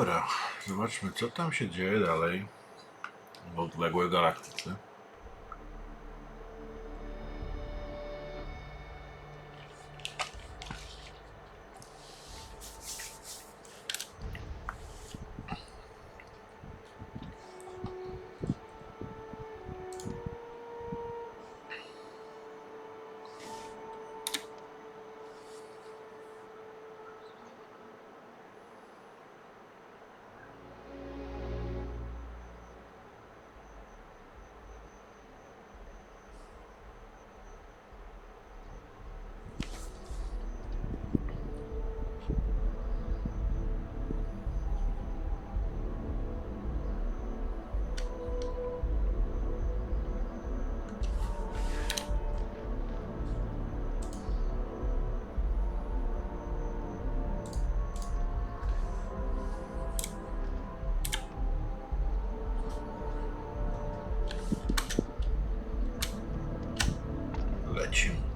dobra, zobaczmy co tam się dzieje dalej w odległej galaktyce. Lecimy.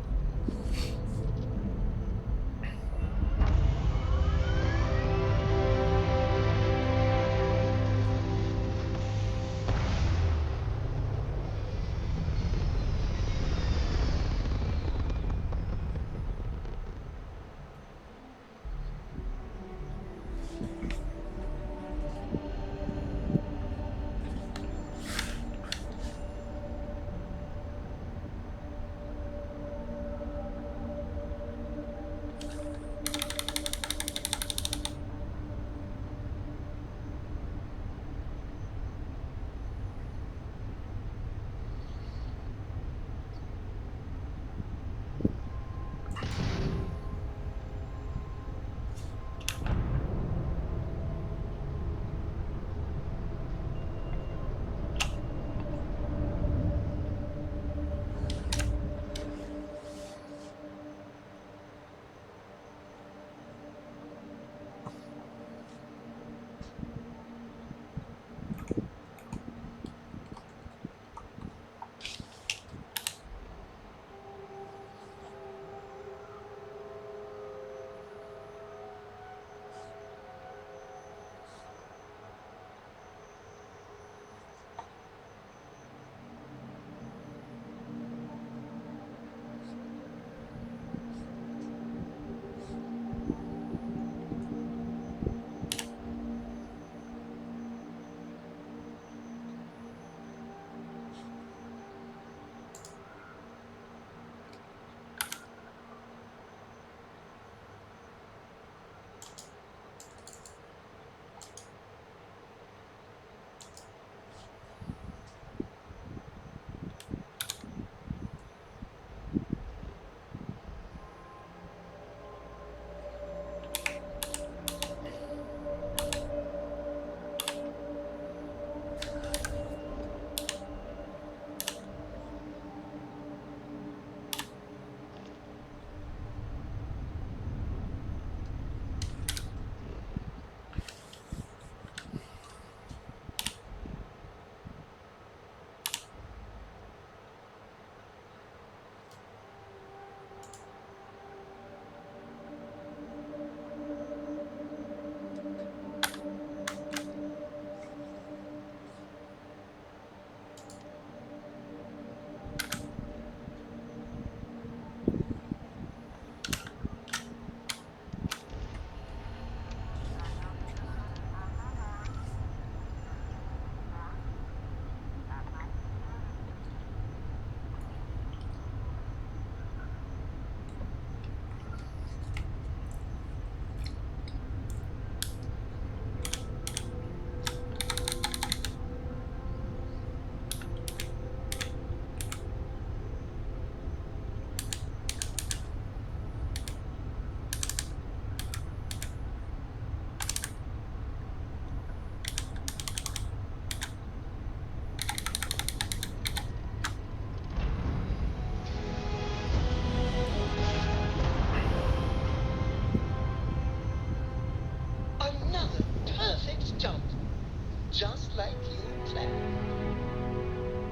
just like you planned.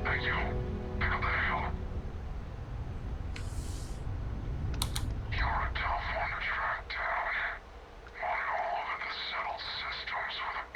Thank you. How the hell? You're a tough one to track down. Wanted all over the settled systems with a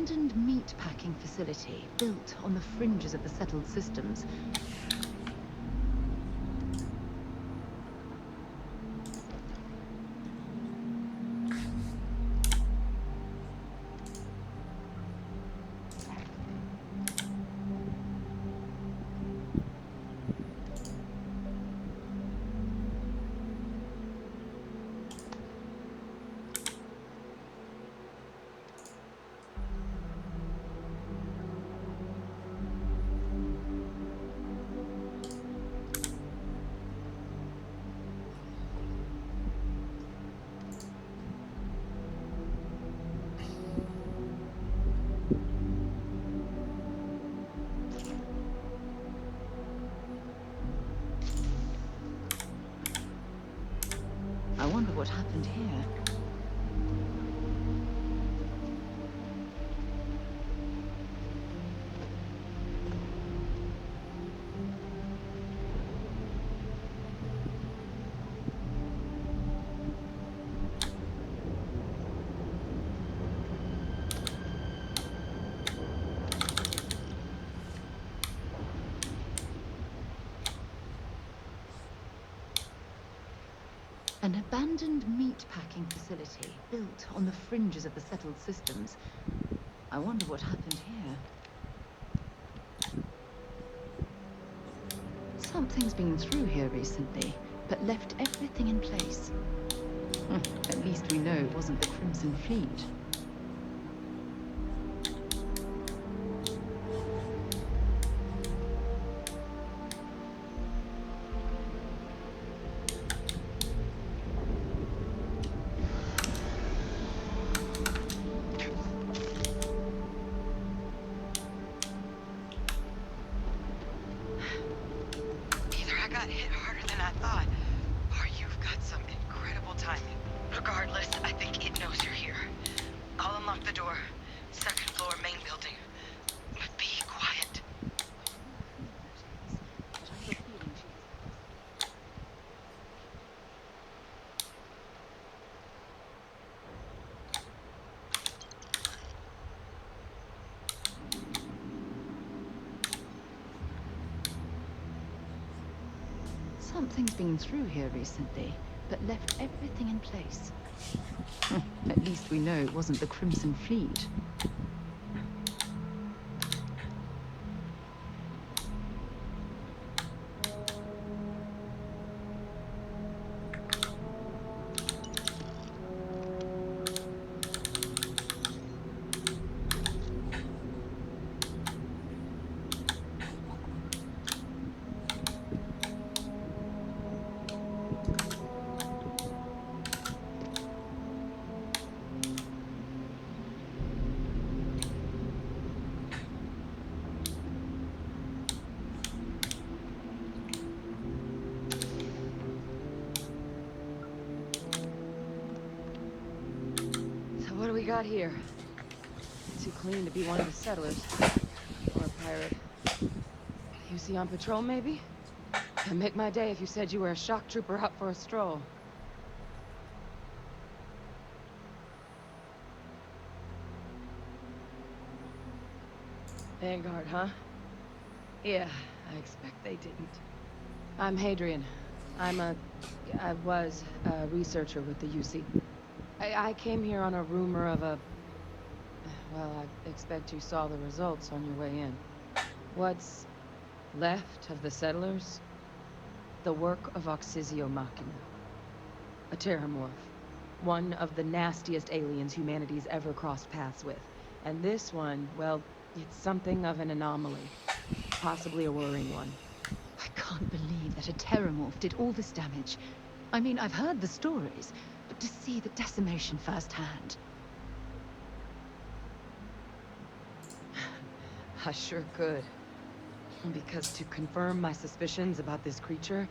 abandoned meat-packing facility built on the fringes of the settled systems. I wonder what happened here. An abandoned meat-packing facility built on the fringes of the settled systems. I wonder what happened here. Something's been through here recently, but left everything in place. At least we know it wasn't the Crimson Fleet. Either I got hit harder than I thought, or you've got some incredible timing. Regardless, I think it knows you're here. I'll unlock the door. Second floor, main building. But be quiet. Something's been through here recently, but left everything in place. At least we know it wasn't the Crimson Fleet. So what do we got here? Too clean to be one of the settlers. Or a pirate. You see on patrol, maybe? It'd make my day if you said you were a shock trooper out for a stroll. Vanguard, huh? Yeah, I expect they didn't. I'm Hadrian. I was a researcher with the UC. I came here on a rumor of a... Well, I expect you saw the results on your way in. What's left of the settlers? The work of Oxysio Machina. A terramorph. One of the nastiest aliens humanity's ever crossed paths with. And this one, well, it's something of an anomaly. Possibly a worrying one. I can't believe that a terramorph did all this damage. I mean, I've heard the stories, but to see the decimation firsthand. I sure could. Because to confirm my suspicions about this creature,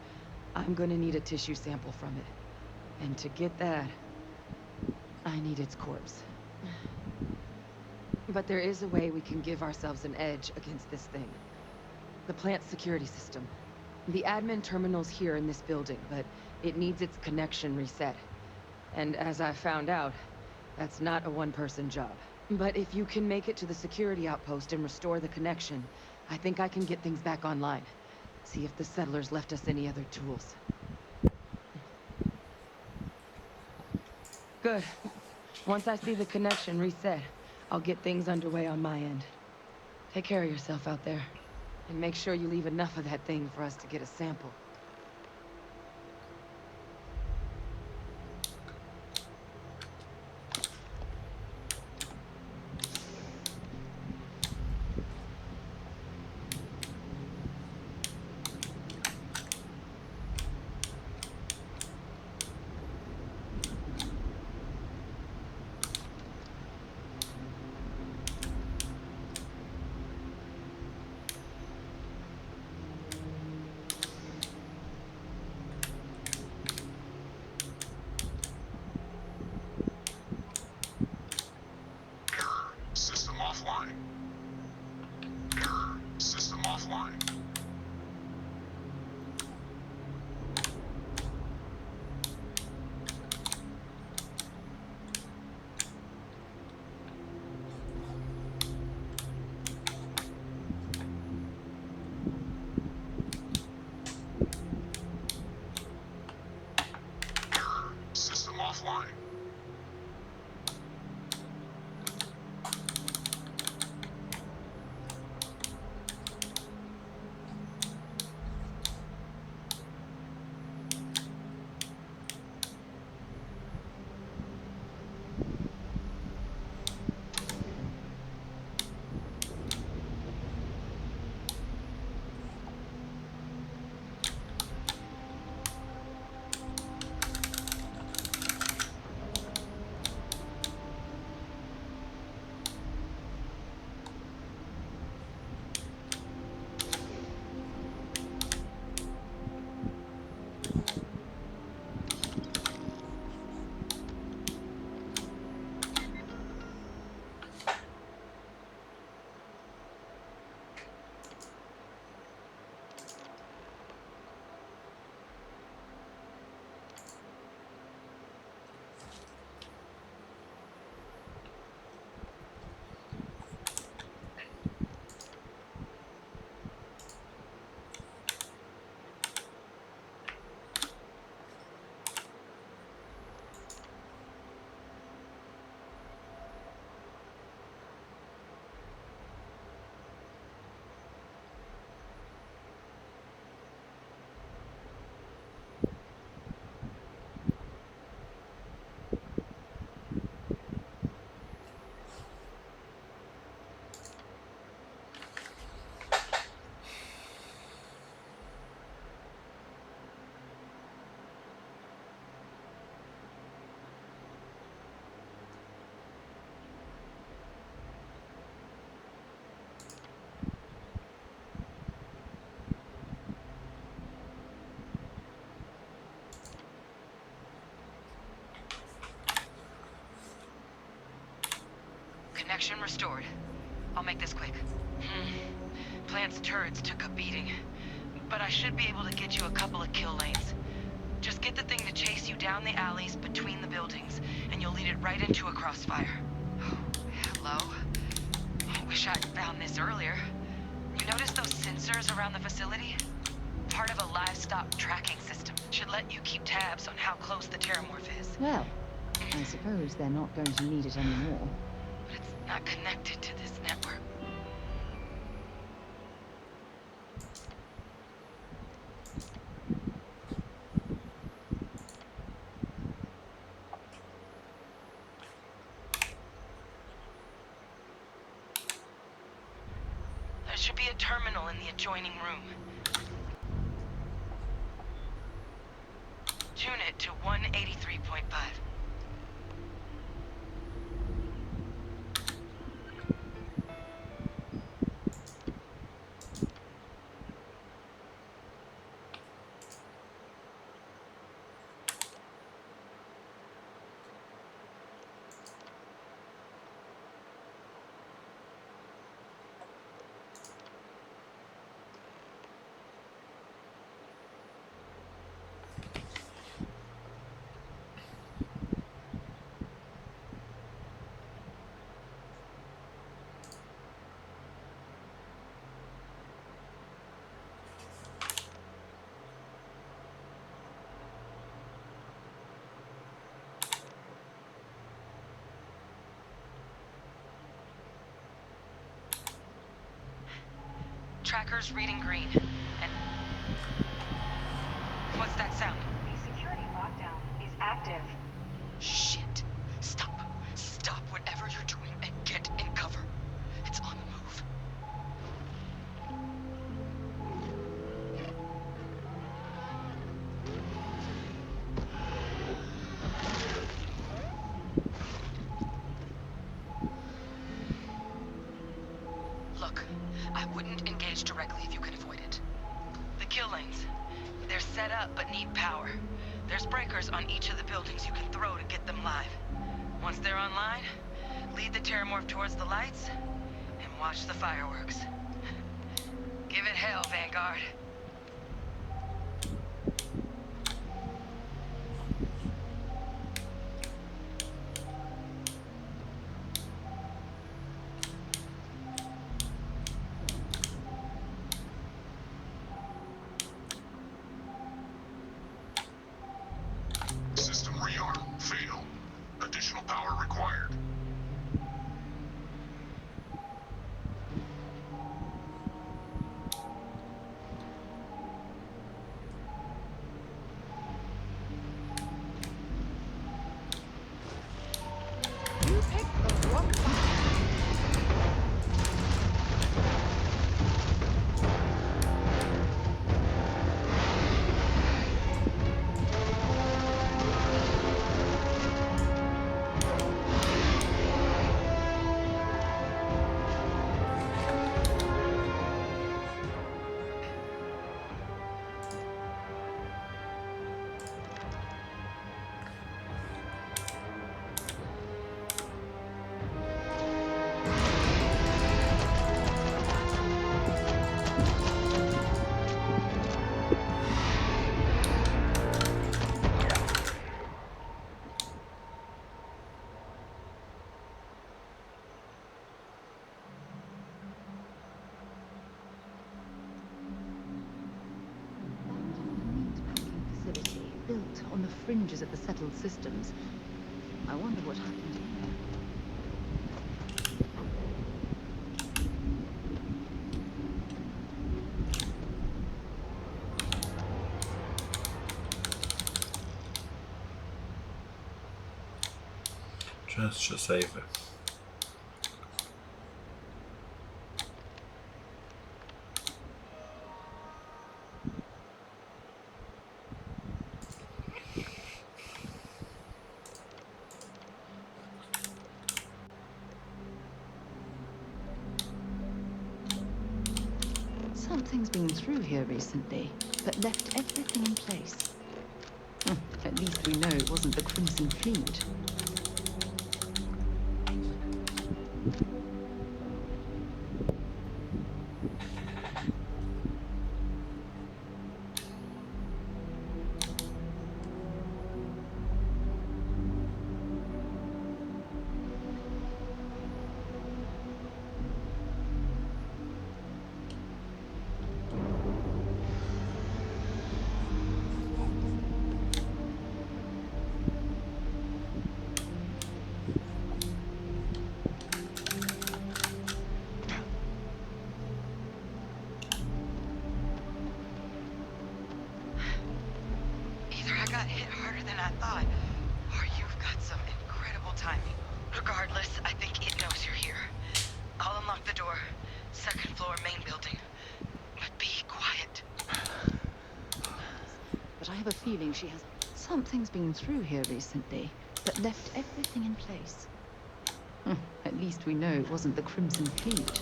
I'm gonna need a tissue sample from it. And to get that, I need its corpse. But there is a way we can give ourselves an edge against this thing. The plant security system. The admin terminal's here in this building, but it needs its connection reset. And as I found out, that's not a one-person job. But if you can make it to the security outpost and restore the connection, I think I can get things back online. See if the settlers left us any other tools. Good. Once I see the connection reset, I'll get things underway on my end. Take care of yourself out there. And make sure you leave enough of that thing for us to get a sample. Error. System offline. Error. System offline. Error. System offline. Connection restored. I'll make this quick. Plant's turrets took a beating, but I should be able to get you a couple of kill lanes. Just get the thing to chase you down the alleys between the buildings, and you'll lead it right into a crossfire. Oh, hello? I wish I'd found this earlier. You notice those sensors around the facility? Part of a livestock tracking system. Should let you keep tabs on how close the terramorph is. Well, I suppose they're not going to need it anymore. But it's not connected to this network. There should be a terminal in the adjoining room. Tune it to 183.5. trackers reading green. And what's that sound? The security lockdown is active. Shit. Stop. Stop whatever you're doing and get in cover. It's on the move. Look, I wouldn't engage directly if you can avoid it. The kill lanes, they're set up but need power. There's breakers on each of the buildings you can throw to get them live. Once they're online, lead the terramorph towards the lights and watch the fireworks. Give it hell, Vanguard. System rearm. Failed. Additional power required. You picked the wrong button. Facility built on the fringes of the settled systems. I wonder what happened here. Częstsze savey. Something's been through here recently, but left everything in place. At least we know it wasn't the Crimson Fleet. Either I got hit harder than I thought, or you've got some incredible timing. Regardless, I think it knows you're here. I'll unlock the door. Second floor, main building. But be quiet. But I have a feeling she has... Something's been through here recently, but left everything in place. At least we know it wasn't the Crimson Fleet.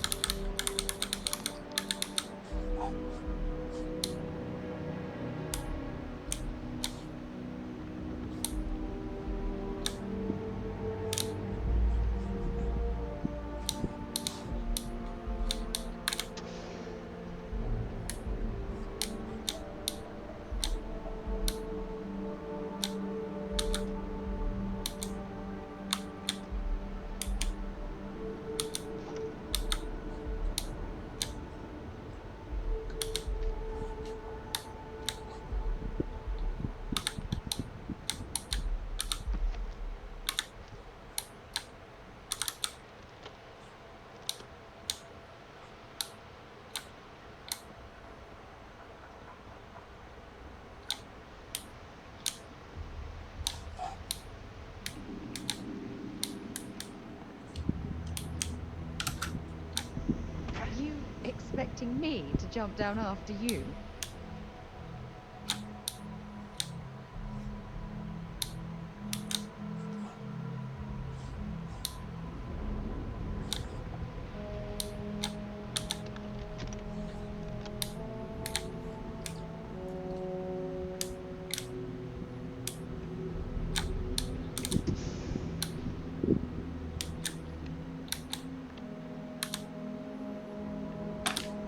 expecting me to jump down after you?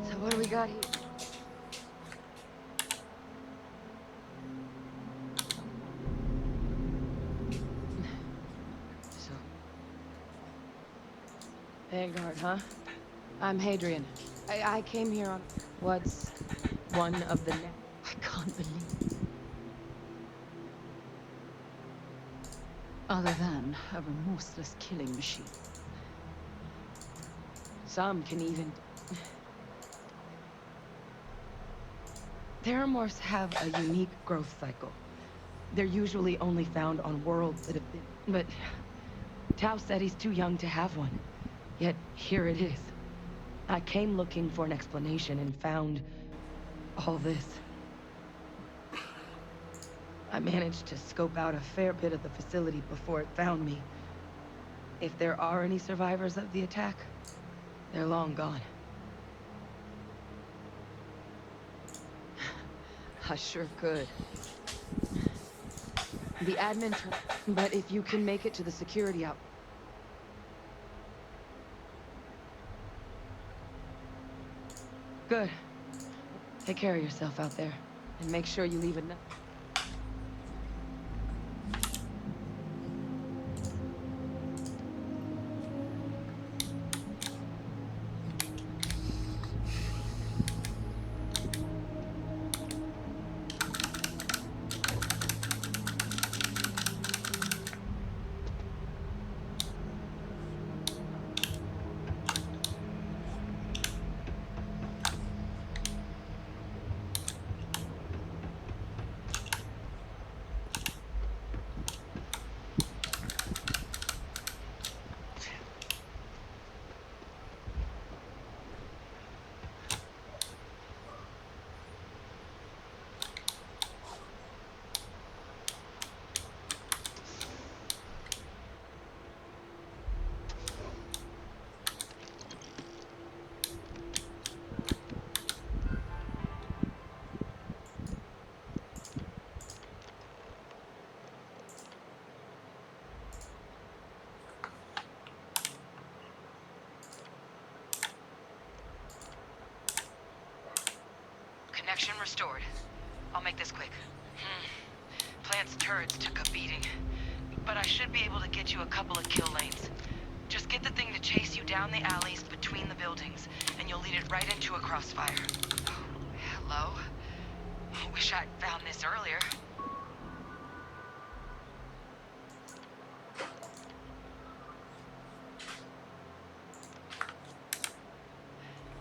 So what do we got here? So... Vanguard, huh? I'm Hadrian. I came here on... What's one of the... I can't believe. Other than a remorseless killing machine. Some can even... Theramorphs have a unique growth cycle. They're usually only found on worlds that have been... But Tao said he's too young to have one. Yet here it is. I came looking for an explanation and found all this. I managed to scope out a fair bit of the facility before it found me. If there are any survivors of the attack, they're long gone. I sure could. The admin... But if you can make it to the security out... Good. Take care of yourself out there. And make sure you leave a note. Connection restored. I'll make this quick. Plant's turrets took a beating, but I should be able to get you a couple of kill lanes. Just get the thing to chase you down the alleys between the buildings, and you'll lead it right into a crossfire. Hello? Wish I'd found this earlier.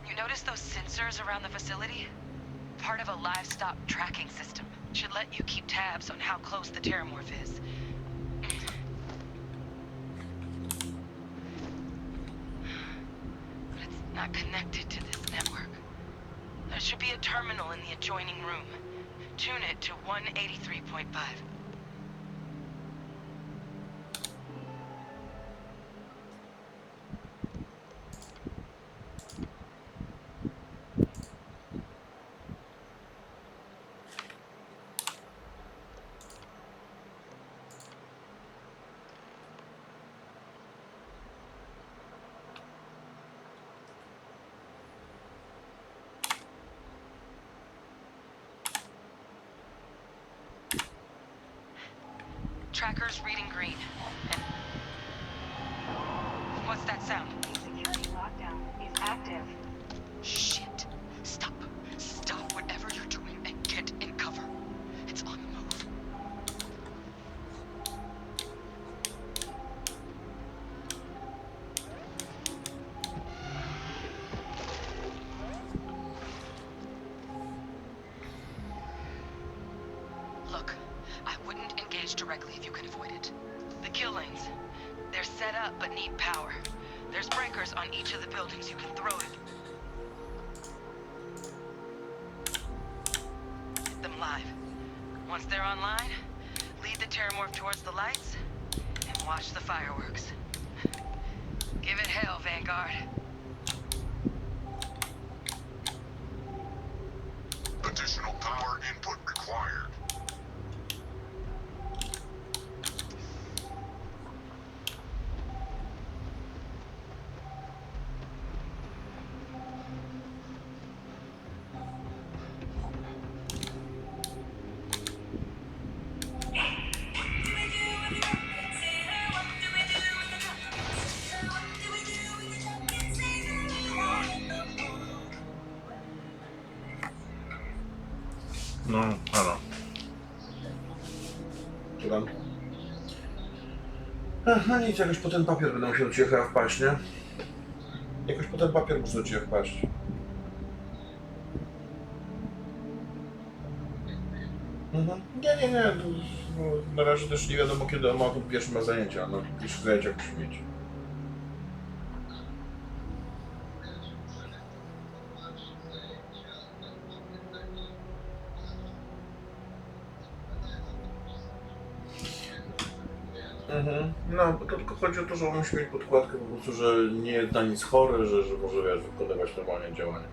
You notice those sensors around the facility? Part of a livestock tracking system. Should let you keep tabs on how close the Terramorph is. But it's not connected to this network. There should be a terminal in the adjoining room. Tune it to 183.5. Tracker's reading green. And what's that sound? The security lockdown is active. Shit. Stop. Stop whatever you're doing and get in cover. It's on the move. Look, I wouldn't engage directly if you can avoid it. The kill lanes, they're set up but need power. There's breakers on each of the buildings you can throw it. Once they're online, lead the Terramorph towards the lights and watch the fireworks. Give it hell, Vanguard. Additional power input required. No, halo. Słucham? No nic, jakoś po ten papier będę musiał ci chyba wpaść, nie? Jakoś po ten papier muszę ci wpaść. Nie. Na razie też nie wiadomo kiedy on ma pierwsze ma zajęcia, no już zajęcia jakoś mieć. No, to tylko chodzi o to, że on musi mieć podkładkę po prostu, że nie jest na nic chory, że może wiesz, wykonywać normalnie działania.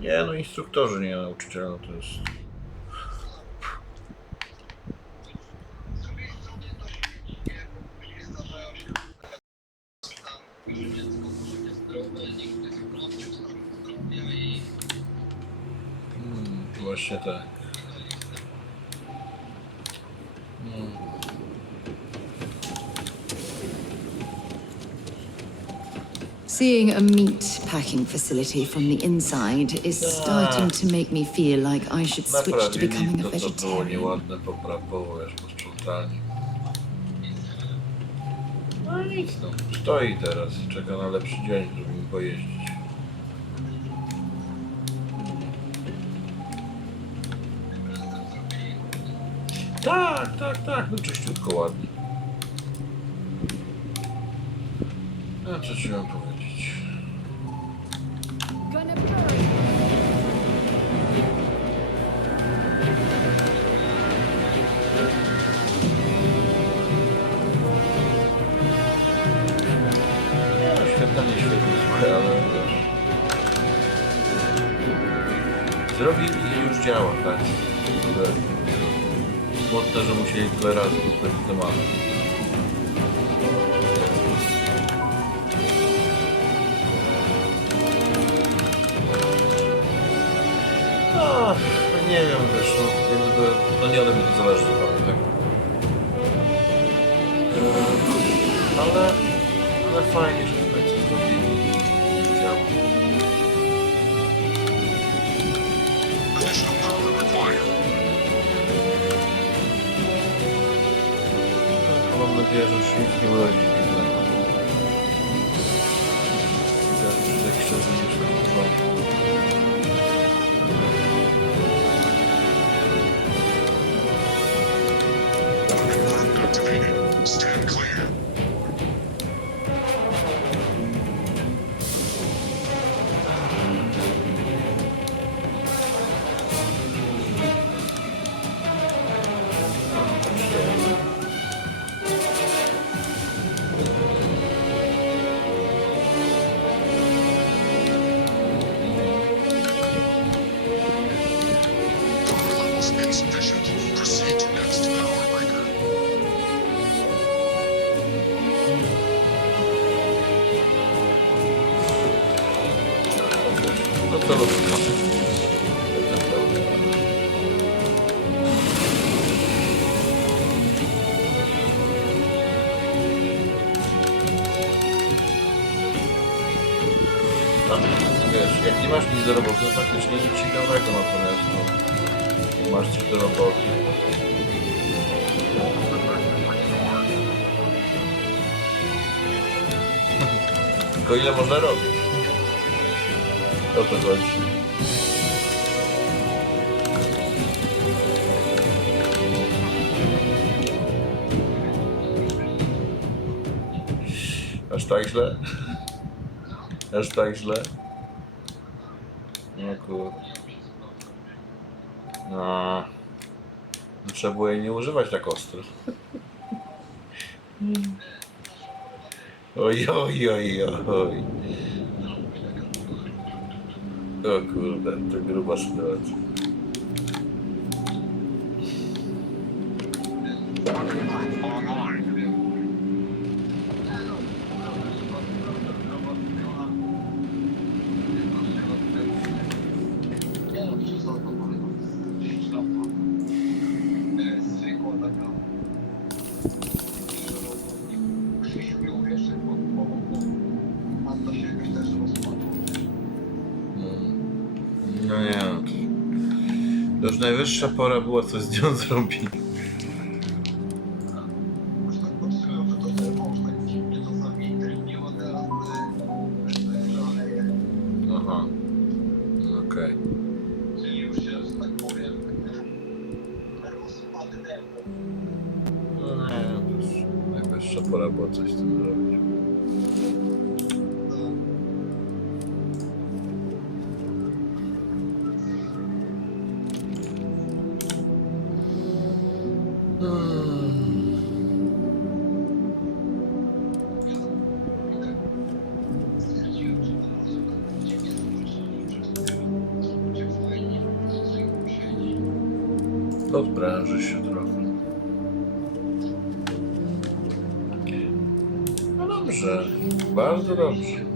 Nie, no instruktorzy, nie nauczyciele, no to jest... Właśnie tak. Seeing a meat packing facility from the inside is starting to make me feel like I should switch to becoming a to, co było vegetarian. nieładne, poprawiło, wiesz, posprzątanie. No nic, no. Stoi teraz, czeka na lepszy dzień, żeby mi pojeździć. Tak, no czyściutko, ładnie. No co ci mam powiedzieć? No, świetnie, słuchaj, ale wiesz... Zrobili i już działa, tak? Smutne, że musieli tyle razy poprawić temat. No, nie wiem, wiesz, no nie ode mnie to zależy zupełnie, tak? Ale fajnie, że w końcu zrobili i działa. Additional power required. Mam nadzieję, że już się nic nie urodzi. Tak szczerze nie przygotowałem. Activated. Stand clear. Power levels insufficient. Proceed to next power breaker. No to lubimy. No, wiesz, jak nie masz nic do roboty, to faktycznie nic ciekawego, natomiast no, jak masz coś do roboty. Tylko ile można robić? O to chodzi. Aż tak źle? Aż tak źle? No kurde. No. Trzeba było jej nie używać tak ostro. Oj, oj, oj, oj. O kurde, to gruba sytuacja. No nie, no to już najwyższa pora była coś z nią zrobić. Aha, okej. No nie, to już najwyższa pora była coś z tym zrobić. Odpręży się trochę. No dobrze, bardzo dobrze.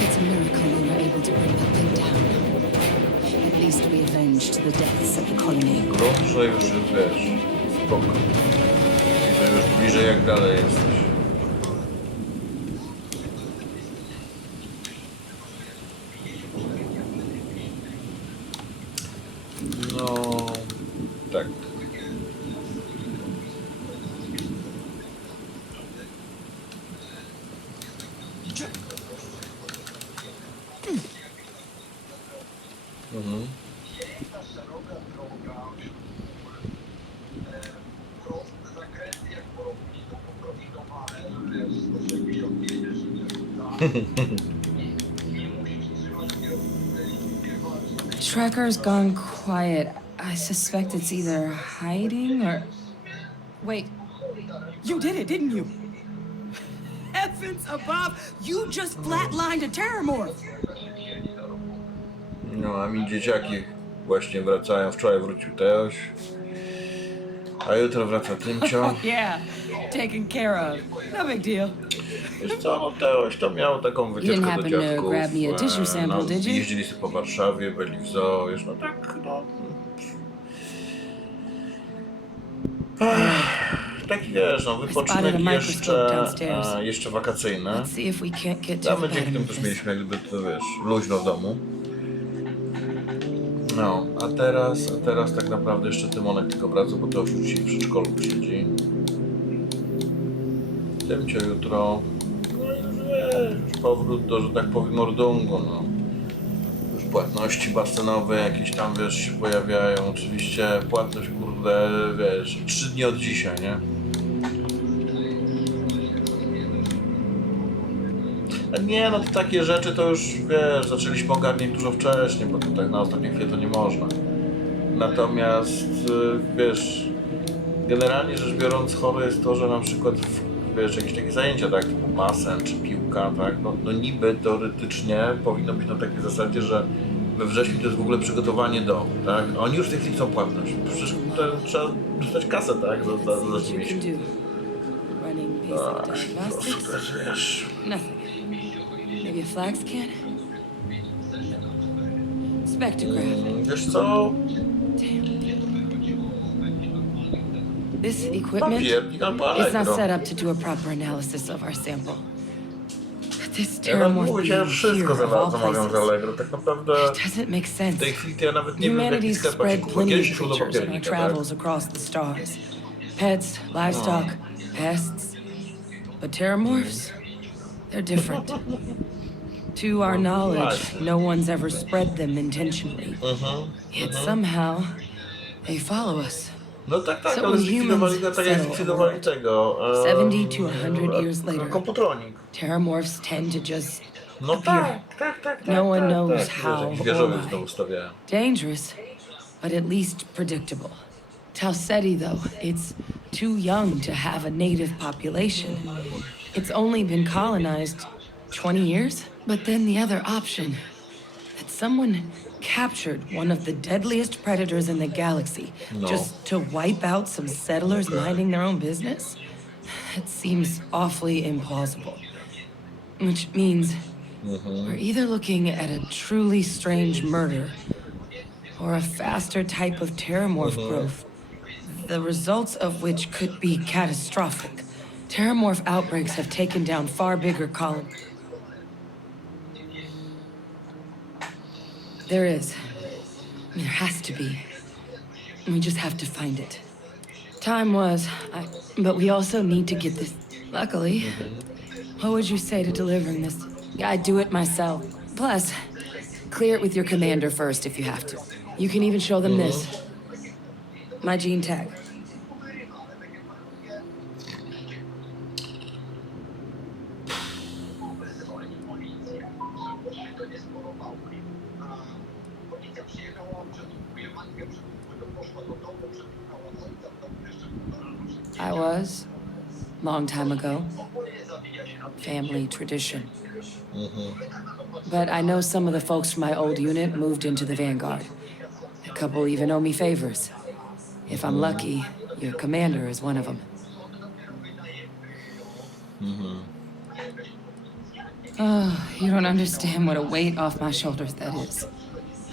It's a miracle we were able to bring that thing down. At least we avenged the deaths of the colony. Dobrze, już jest, wiesz, spoko. Że już bliżej jak dalej jesteś. No, tak. Mhm. Tracker's gone quiet. I suspect it's either hiding or... Wait. You did it, didn't you? Heavens above! You just flatlined a terrormorph! No, a mi dzieciaki właśnie wracają. Wczoraj wrócił Teoś, a jutro wraca Tymcio. Yeah, taken care of. No big deal. Wiesz co, no Teoś to miał taką wycieczkę do happen to dziadków. grab me a tissue sample, No, did you? jeździli sobie po Warszawie, byli w zoo, wiesz, no tak, no. Taki wiesz, no wypoczynek jeszcze wakacyjny. Let's see if we can't get to A my the dzięki bottom temu of też this. mieliśmy jak gdyby to, wiesz, luźno w domu. No, a teraz tak naprawdę jeszcze Tymonek tylko wraca, bo to już dzisiaj w przedszkolu siedzi. Tymcio jutro, no i już wiesz, powrót do, że tak powiem, mordungu, no. Już płatności basenowe jakieś tam, wiesz, się pojawiają. Oczywiście płatność, kurde, wiesz, 3 dni od dzisiaj, nie? A nie, no to takie rzeczy to już, wiesz, zaczęliśmy ogarniać dużo wcześniej, bo to tak na ostatnią chwilę to nie można. Natomiast, wiesz, generalnie rzecz biorąc chore jest to, że na przykład, wiesz, jakieś takie zajęcia, tak, typu basen czy piłka, tak, no niby teoretycznie powinno być na takiej zasadzie, że we wrześniu to jest w ogóle przygotowanie do, tak, a oni już w tej chwili chcą płatność. Przecież to trzeba dostać kasę, tak, za You can do. Running basic po prostu diagnostics? to jest, wiesz... Nothing. Maybe a flax can? Spectrograph. Wiesz co? This equipment Papiernik albo is not Allegro. set up to do a proper analysis of our sample. This Ja nawet terramorph mówię, being wszystko here of all zamawiam z places. Allegro. Tak naprawdę It doesn't make w sense. tej chwili to ja nawet nie wiem, w jakich Humanity's sklepach się spread kupuje. plenty Kiedyś of szło do creatures on our papiernika, tak? travels across the stars. Pets, livestock, pests. But terramorphs, they're different. To our knowledge, no one's ever spread them intentionally. Yet somehow, they follow us. No tak, So ale when zlikwidowali, humans tak jak settle zlikwidowali world, tego... 70 to 100 years later, komputronik. terramorphs tend to just No appear. tak. No one tak, knows tak. how Wiesz, or wieżowiec why. znowu stawiałem. Dangerous, but at least predictable. Talseti, though, it's too young to have a native population. It's only been colonized 20 years? But then the other option, that someone captured one of the deadliest predators in the galaxy No. just to wipe out some settlers minding their own business? It seems awfully implausible. Which means we're either looking at a truly strange murder or a faster type of terramorph growth, the results of which could be catastrophic. Terramorph outbreaks have taken down far bigger colonies. There is. There has to be. We just have to find it. Time was, but we also need to get this. Luckily, what would you say to delivering this? I'd do it myself. Plus, clear it with your commander first if you have to. You can even show them this. My gene tag. I was. Long time ago. Family tradition. But I know some of the folks from my old unit moved into the Vanguard. A couple even owe me favors. If I'm lucky, your commander is one of them. Oh, you don't understand what a weight off my shoulders that is.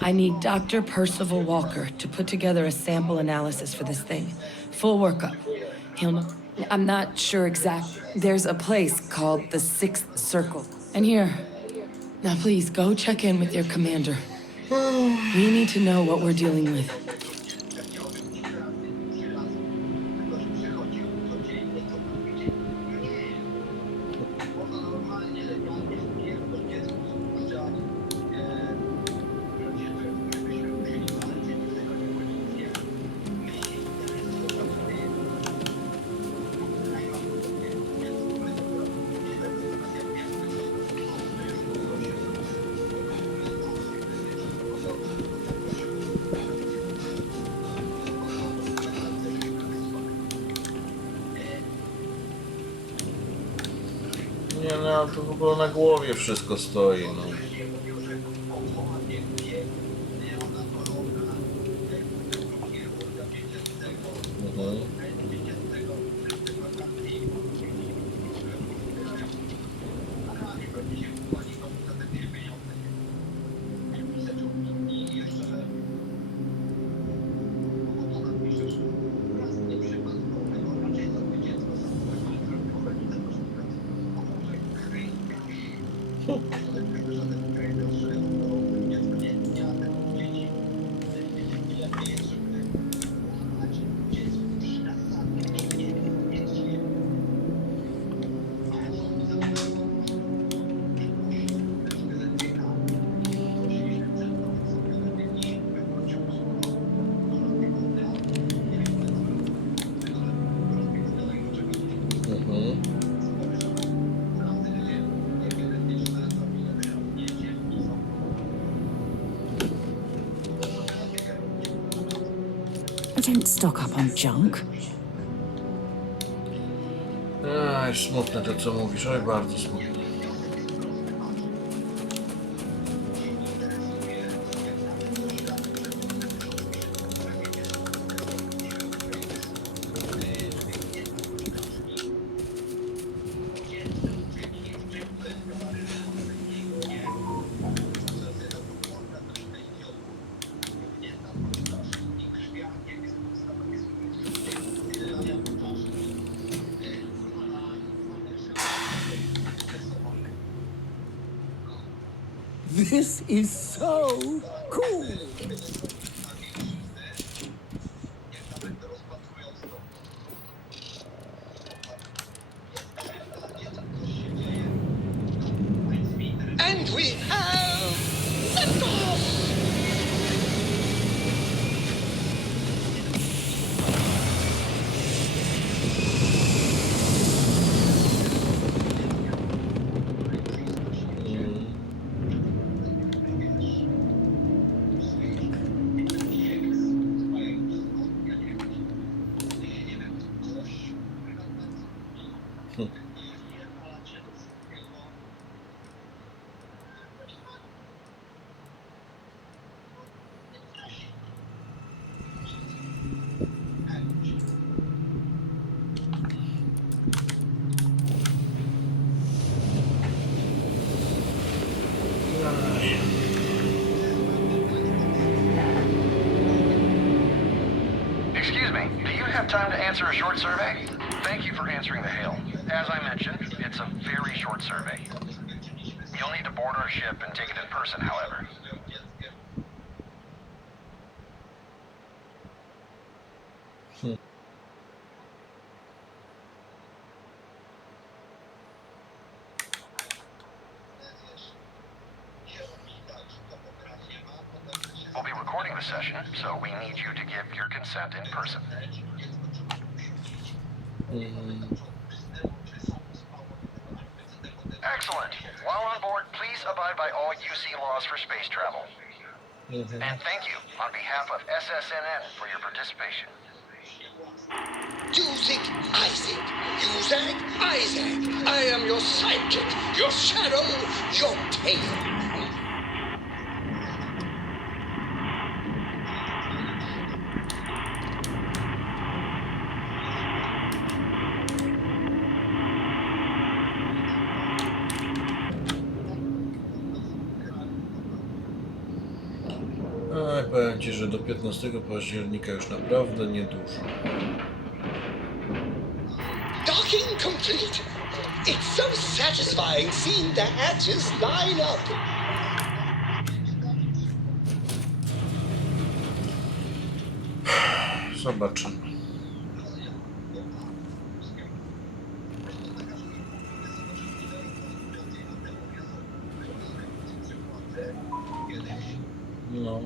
I need Dr. Percival Walker to put together a sample analysis for this thing. Full workup. He'll know. I'm not sure exactly. There's a place called the Sixth Circle. And here. Now please, go check in with your commander. We need to know what we're dealing with. Nie no, to w ogóle na głowie wszystko stoi, no. I don't stock up on junk. Aj, smutne to, co mówisz, oj, bardzo smutne. This is so cool. And we have liftoff! Excuse me, do you have time to answer a short survey? Thank you for answering the hail. As I mentioned, it's a very short survey. You'll need to board our ship and take it in person, however. We'll be recording the session, so we need you to give your consent in person. Excellent. While on board, please abide by all UC laws for space travel. And thank you on behalf of SSNN for your participation. Music, Isaac. Music, Isaac. I am your sidekick, your shadow, your tail. Powiem ci, że do 15 października już naprawdę niedużo. Docking complete. It's so satisfying seeing the hatches line up. Zobaczymy. No.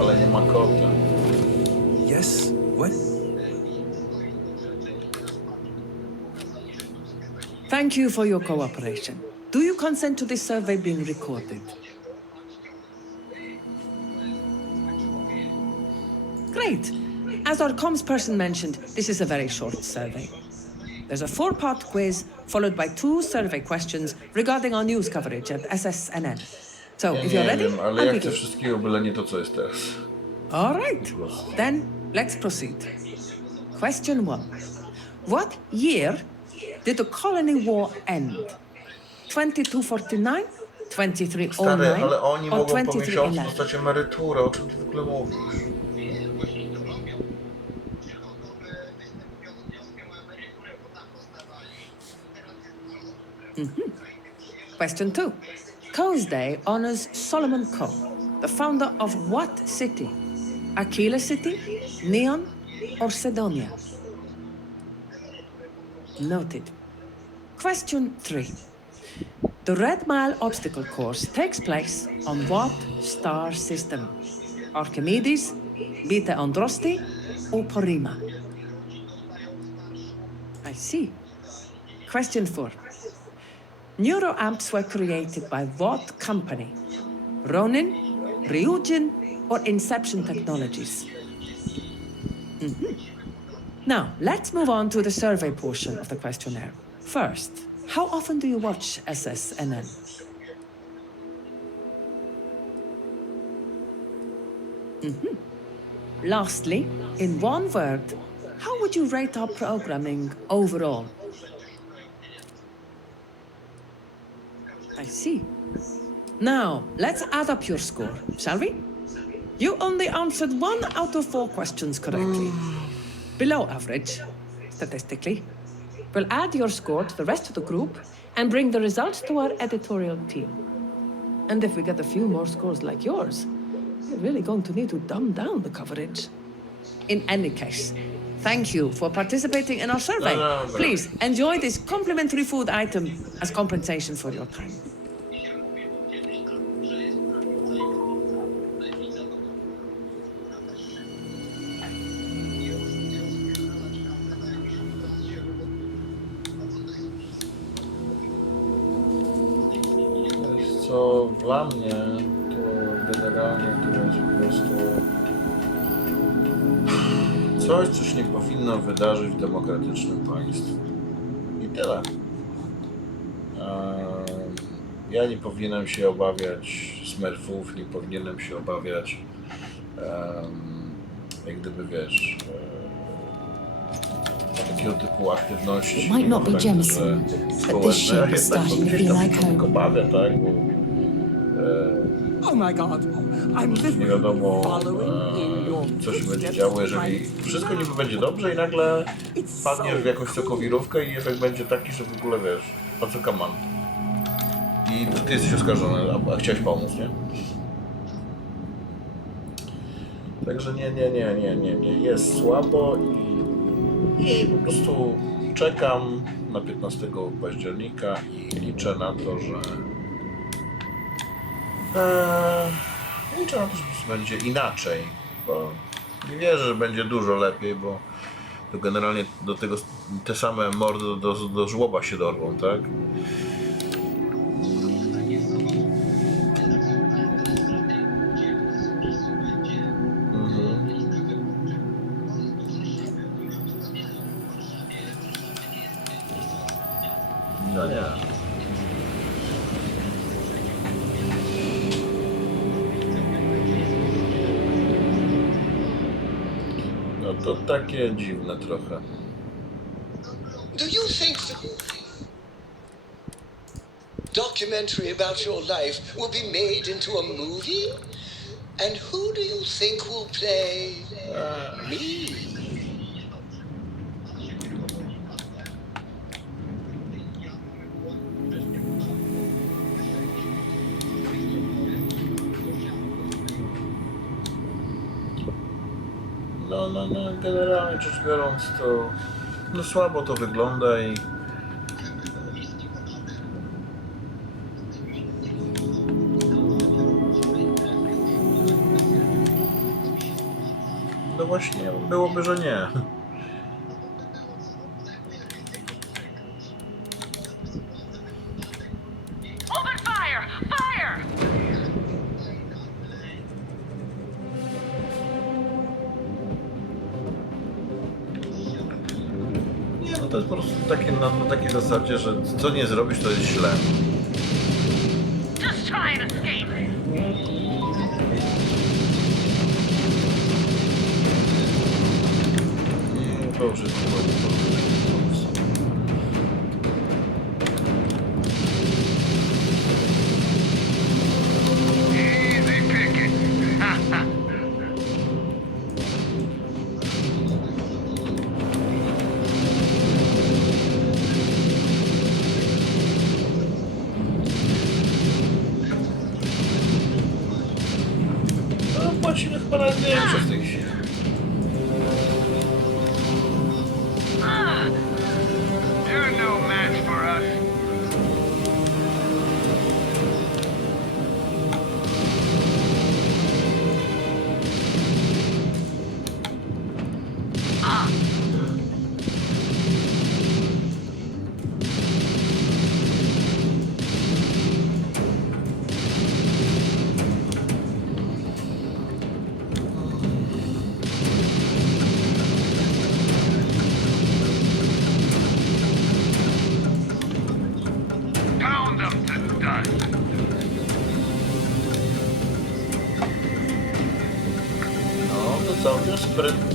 Ale nie ma kota. Yes? What? Thank you for your cooperation. Do you consent to this survey being recorded? Great. As our comms person mentioned, this is a very short survey. There's a 4-part quiz, followed by 2 survey questions regarding our news coverage at SSNN. So, if you're ready, Nie wiem, ale I'll ja chcę begin. wszystkiego, byle nie to, co jest teraz. All right. Then, let's proceed. Question 1. What year did the colony war end? 2249, Stary, 2309, ale oni or mogą po miesiącu 2311? dostać emeryturę, o czym ty w ogóle mówisz? Question 2. Coe's Day honors Solomon Coe, the founder of what city? Aquila City, Neon, or Sedonia? Noted. Question 3. The Red Mile obstacle course takes place on what star system? Archimedes, Beta Androsti, or Porrima? I see. Question 4. Neuroamps were created by what company? Ronin, Ryujin, or Inception Technologies? Now, let's move on to the survey portion of the questionnaire. First, how often do you watch SSNN? Lastly, in one word, how would you rate our programming overall? I see. Now, let's add up your score, shall we? You only answered 1 out of 4 questions correctly. Below average, statistically. We'll add your score to the rest of the group and bring the results to our editorial team. And if we get a few more scores like yours, we're really going to need to dumb down the coverage. In any case, thank you for participating in our survey. No. Please enjoy this complimentary food item as compensation for your time. Co dla mnie to generalnie to jest po prostu coś, co się nie powinno wydarzyć w demokratycznym państwie. I tyle. Ja nie powinienem się obawiać smurfów, nie powinienem się obawiać jak gdyby wiesz takiego typu aktywności. It might not be Jemison, but this ship is starting to feel like home. Obawię, tak? Bo, Oh my god, I'm nie wiadomo, following in your co się będzie działo, jeżeli wszystko niby będzie dobrze i nagle padniesz w jakąś sokowirówkę i efekt będzie taki, że w ogóle wiesz, po co kaman. I ty jesteś oskarżony, a chciałeś pomóc, nie? Także nie, jest słabo i po prostu czekam na 15 października i liczę na to, że liczę na to, że po prostu będzie inaczej, bo nie wierzę, że będzie dużo lepiej, bo to generalnie do tego te same mordy do żłoba się dorwą, tak? No nie. No to takie dziwne trochę. Do you think the documentary about your life will be made into a movie? And who do you think will play me? No, generalnie rzecz biorąc to no słabo to wygląda i no właśnie byłoby, że nie. Open fire! Fire! Nie, no to jest po prostu takie na takiej zasadzie, że co nie zrobisz, to jest źle. Just try and escape! To już jest Easy picking. no płacimy chyba nawet więcej w tej chwili. You're no match for us.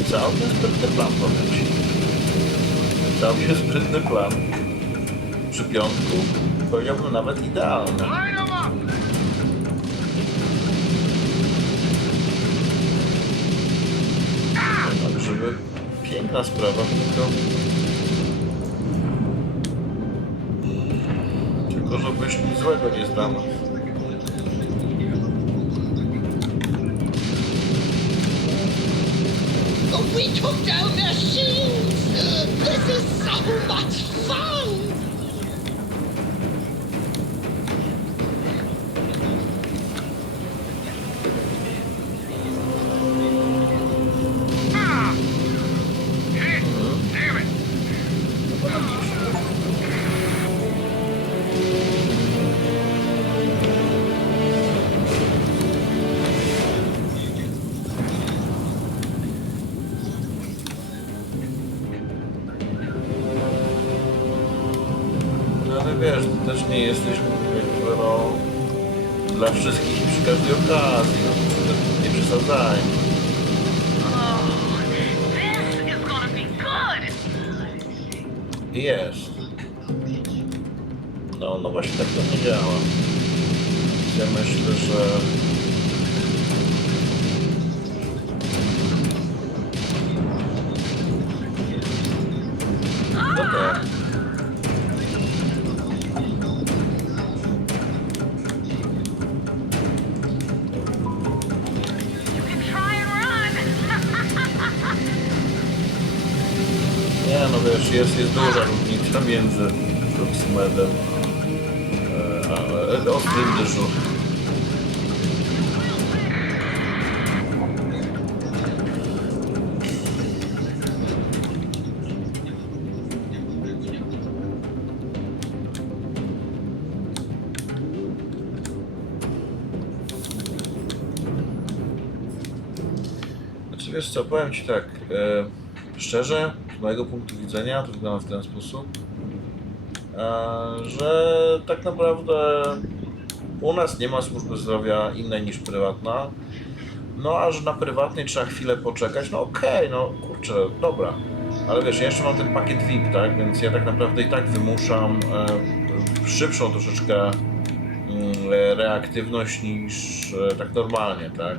całkiem sprytny plan, powiem ci. Całkiem sprytny plan. Przy piątku powiedziałbym nawet idealny. Tak, żeby piękna sprawa, tylko żebyś nic złego nie zdano. We took down their shields! This is so much fun! Wiesz, ty też nie jesteś jakby, no, dla wszystkich i przy każdej okazji, no, nie przesadzajmy. Jest. No właśnie tak to nie działa. Ja myślę, że... No tak. Nie, no wiesz, jest duża różnica między Proximedem a ostrym dyżu. Znaczy wiesz co, powiem ci tak, szczerze, z mojego punktu widzenia to wygląda w ten sposób, że tak naprawdę u nas nie ma służby zdrowia innej niż prywatna, no a że na prywatnej trzeba chwilę poczekać, no okej, no kurczę, dobra, ale wiesz, ja jeszcze mam ten pakiet VIP, tak, więc ja tak naprawdę i tak wymuszam szybszą troszeczkę reaktywność niż tak normalnie, tak.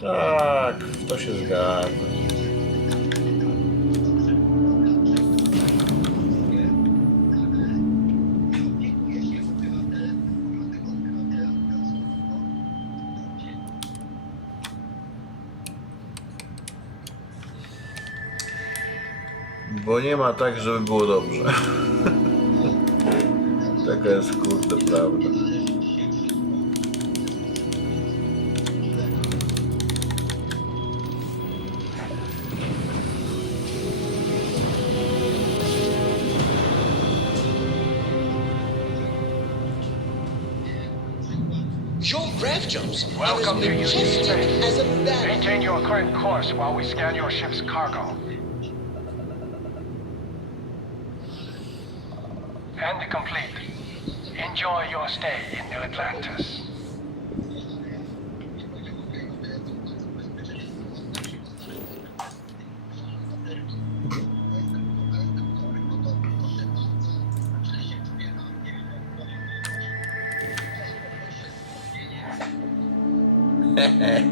Tak, to się zgadza. Bo nie ma tak, żeby było dobrze. Taka jest kurde prawda. Your rev jumps are as Welcome to UC majestic Space. as a bat. Maintain your current course while we scan your ship's cargo. And complete. Enjoy your stay in New Atlantis.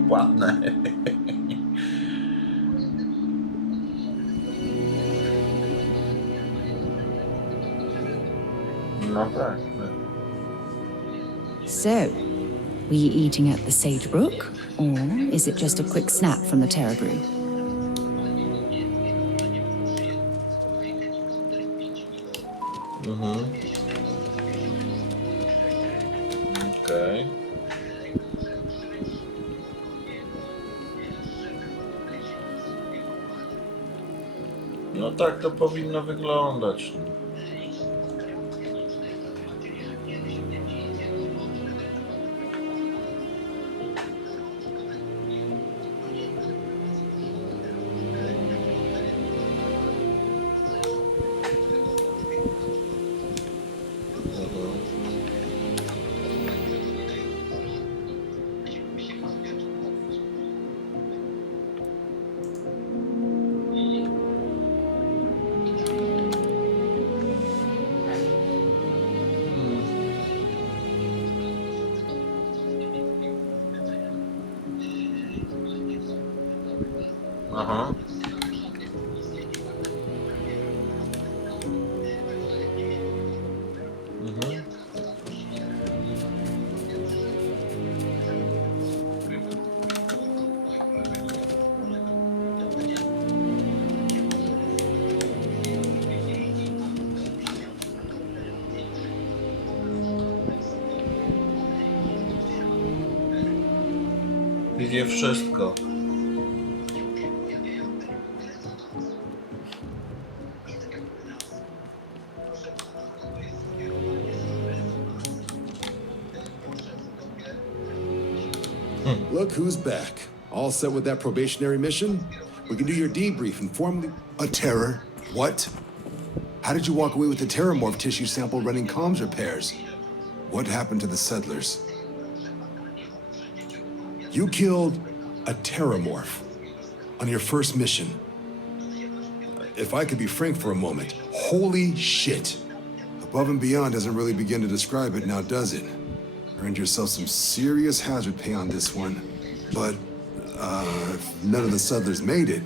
Płatne. No tak. So, were you eating at the Sage Brook, or is it just a quick snap from the Terror Brew? Okej. No tak to powinno wyglądać. Aha. Mhm. Widzi wszystko. Look who's back. All set with that probationary mission? We can do your debrief and form the... A terror? What? How did you walk away with the terramorph tissue sample running comms repairs? What happened to the settlers? You killed a terramorph on your first mission. If I could be frank for a moment, holy shit. Above and beyond doesn't really begin to describe it now, does it? Earned yourself some serious hazard pay on this one. But, if none of the settlers made it,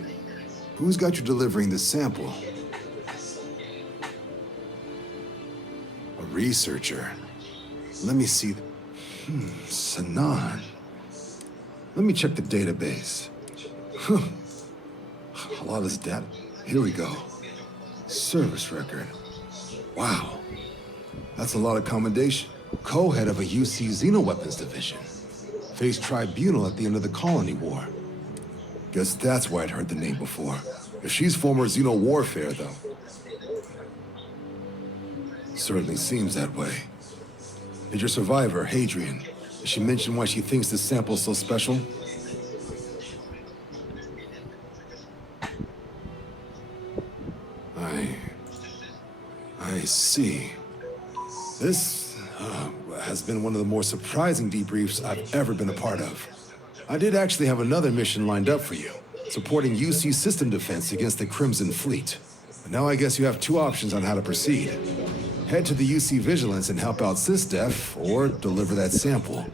who's got you delivering the sample? A researcher. Let me see. Sanan. Let me check the database. A lot of this data. Here we go. Service record. Wow. That's a lot of commendation. Co-head of a UC Xenoweapons division. Faced tribunal at the end of the Colony War. Guess that's why I'd heard the name before. If she's former Xeno warfare, though. Certainly seems that way. Did your survivor, Hadrian, did she mention why she thinks this sample's so special? I see. This has been one of the more surprising debriefs I've ever been a part of. I did actually have another mission lined up for you, supporting UC system defense against the Crimson Fleet. But now I guess you have two options on how to proceed. Head to the UC Vigilance and help out SysDef, or deliver that sample.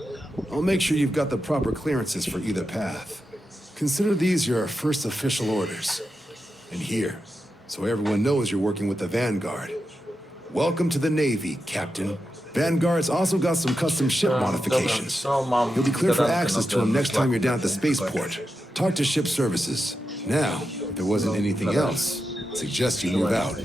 I'll make sure you've got the proper clearances for either path. Consider these your first official orders. And here, so everyone knows you're working with the Vanguard. Welcome to the Navy, Captain. Vanguard's also got some custom ship modifications. You'll be clear for access to them next time you're down at the spaceport. Talk to ship services. Now, if there wasn't anything else, suggest you move out.